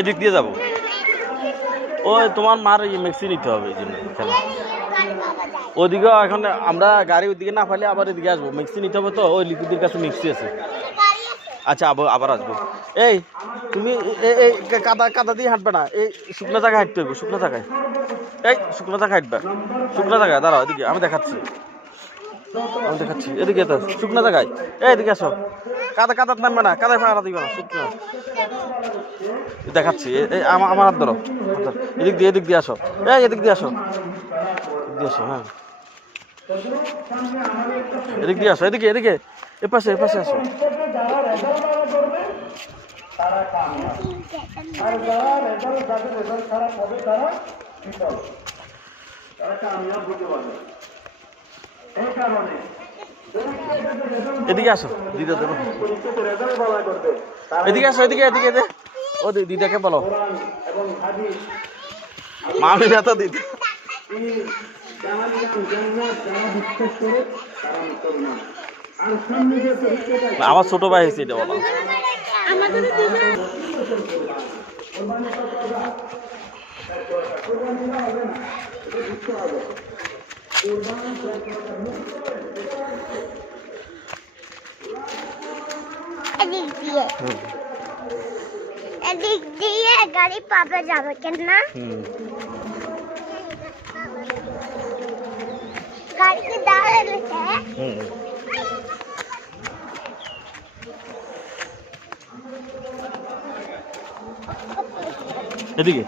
এদিক দিয়ে যাবো। ওই তোমার মার মেক্সি নিতে হবে এই জন্য। ওদিকে এখন আমরা গাড়ি ওইদিকে না পাইলে আবার এদিকে আসবো, মেক্সি নিতে হবে তো, ওই লিকুদের কাছে মেক্সি আছে। আচ্ছা আবার আসবো। এই তুমি এই কাদা কাদা দিয়ে হাঁটবে না, এই শুকনো জায়গায় হাঁটতে হবে, শুকনো জায়গায়। এই শুকনো জায়গায় হাঁটবে, শুকনো জায়গায় দাঁড়াও, এদিকে আমি দেখাচ্ছি, এদিকে তো শুকনো জায়গায়। এদিকে আসো, কাদা নামবে না, কাদায় পাড়া দিবে না, শুকনো দেখাচ্ছি। আমার হাত ধরো, এদিক দিয়ে আসো, এদিক দিয়ে আসো, হ্যাঁ এদিক দিয়ে আসো, এদিকে এপাশে আসো। এদিকে আসো, দিদা দেবো, এদিকে আসো, এদিকে ও দিদাকে বলো, মামি ব্যথা দিদি। আমার ছোট ভাই হয়েছে এটা বলো। এদিক দিয়ে গাড়ি পাবে যাবে কেন না? গাড়িতে দাঁড়ালে এদিকে